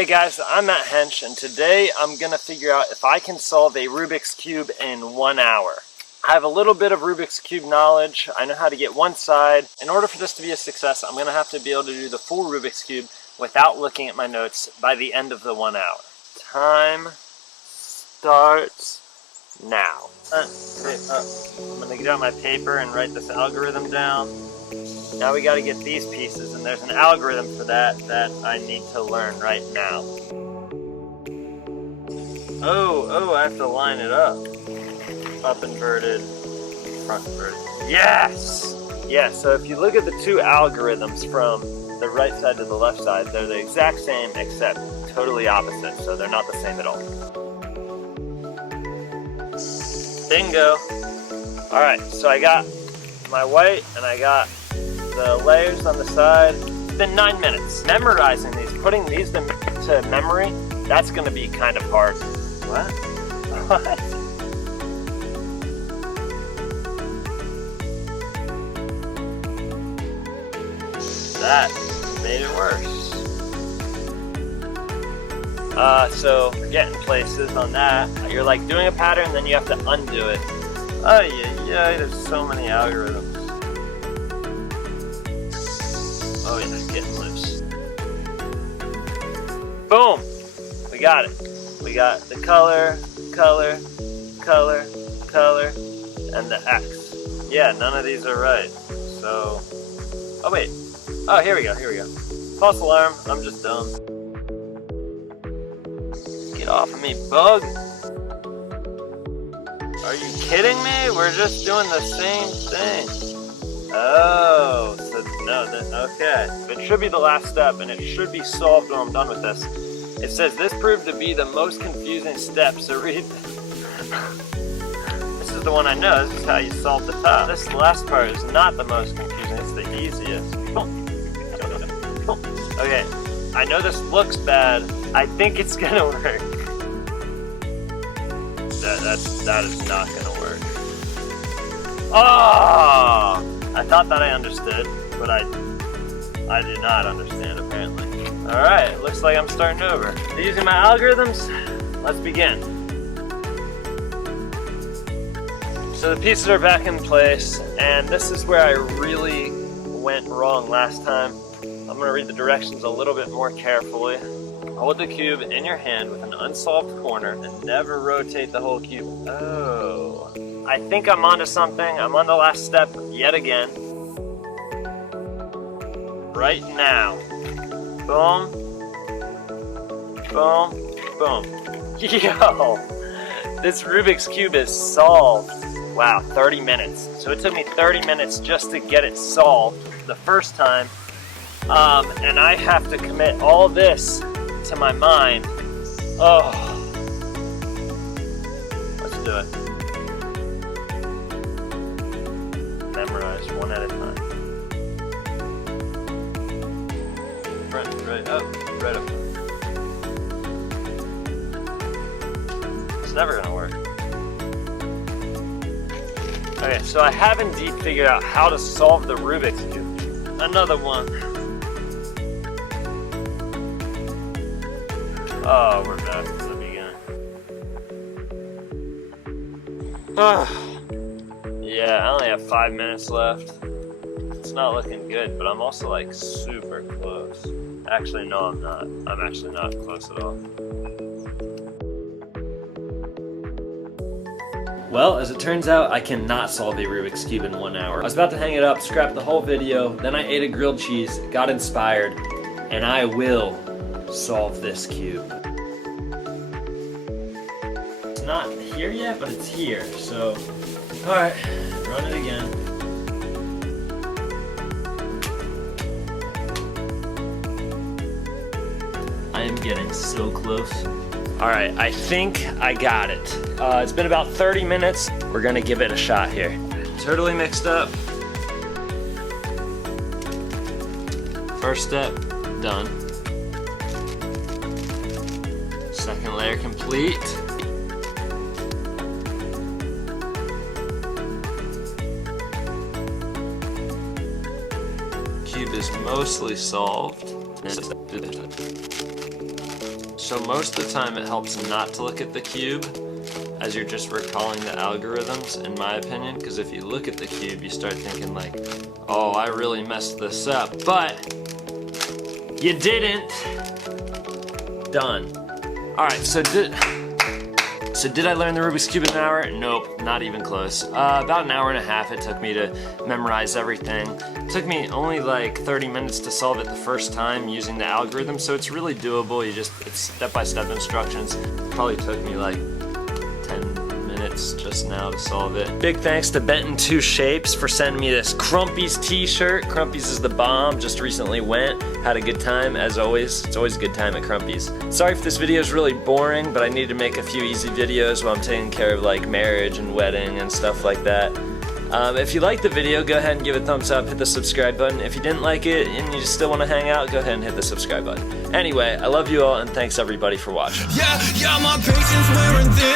Hey guys, I'm Hench, and today I'm gonna figure out if I can solve a Rubik's Cube in 1 hour. I have a little bit of Rubik's Cube knowledge. I know how to get one side. In order for this to be a success, I'm gonna have to be able to do the full Rubik's Cube without looking at my notes by the end of the 1 hour. Time starts now. I'm gonna get out my paper and write this algorithm down. Now we gotta get these pieces, and there's an algorithm for that I need to learn right now. Oh, I have to line it up. Up inverted, front inverted. Yes! Yeah, so if you look at the two algorithms from the right side to the left side, they're the exact same except totally opposite, so they're not the same at all. Bingo! Alright, so I got my white and I got the layers on the side. It's been 9 minutes. Memorizing these, putting these to memory, that's gonna be kind of hard. What? What? That made it worse. So getting places on that, you're like doing a pattern, then you have to undo it. Oh yeah, there's so many algorithms. Oh yeah, getting loose. Boom! We got it. We got the color, and the X. Yeah, none of these are right. So, oh wait. Oh, here we go. False alarm, I'm just dumb. Get off of me, bug! Are you kidding me? We're just doing the same thing. Oh, so no, okay. It should be the last step, and it should be solved when I'm done with this. It says, this proved to be the most confusing step, so read. This is the one I know, this is how you solve the top. This last part is not the most confusing, it's the easiest. Okay, I know this looks bad. I think it's gonna work. That is not gonna work. Oh! I thought that I understood, but I do not understand apparently. Alright, looks like I'm starting over. Using my algorithms, let's begin. So the pieces are back in place, and this is where I really went wrong last time. I'm going to read the directions a little bit more carefully. Hold the cube in your hand with an unsolved corner and never rotate the whole cube. Oh. I think I'm onto something. I'm on the last step yet again. Right now. Boom. Boom. Boom. Yo! This Rubik's Cube is solved. Wow, 30 minutes. So it took me 30 minutes just to get it solved the first time. And I have to commit all this to my mind. Oh. Let's do it. Memorize one at a time. Front, right up, right up. It's never gonna work. Okay, so I have indeed figured out how to solve the Rubik's Cube. Another one. Oh, we're back to the beginning. Yeah, I only have 5 minutes left. It's not looking good, but I'm also like super close. Actually, no, I'm not. I'm actually not close at all. Well, as it turns out, I cannot solve a Rubik's Cube in 1 hour. I was about to hang it up, scrap the whole video, then I ate a grilled cheese, got inspired, and I will solve this cube. It's not here yet, but it's here, so... Alright, run it again. I am getting so close. Alright, I think I got it. It's been about 30 minutes. We're gonna give it a shot here. Totally mixed up. First step, done. Second layer complete. Cube is mostly solved. So most of the time it helps not to look at the cube as you're just recalling the algorithms, in my opinion, because if you look at the cube, you start thinking like, oh, I really messed this up, but you didn't. Done. All right, so did I learn the Rubik's Cube in an hour? Nope, not even close. About an hour and a half it took me to memorize everything. It took me only like 30 minutes to solve it the first time using the algorithm, so it's really doable. It's step-by-step instructions. Probably took me like 10 minutes just now to solve it. Big thanks to Benton 2 Shapes for sending me this Crumpy's t-shirt. Crumpy's is the bomb, just recently went. Had a good time, as always. It's always a good time at Crumpy's. Sorry if this video is really boring, but I need to make a few easy videos while I'm taking care of like marriage and wedding and stuff like that. If you liked the video, go ahead and give it a thumbs up, hit the subscribe button. If you didn't like it and you still want to hang out, go ahead and hit the subscribe button. Anyway, I love you all and thanks everybody for watching. Yeah, my patience wearing thin.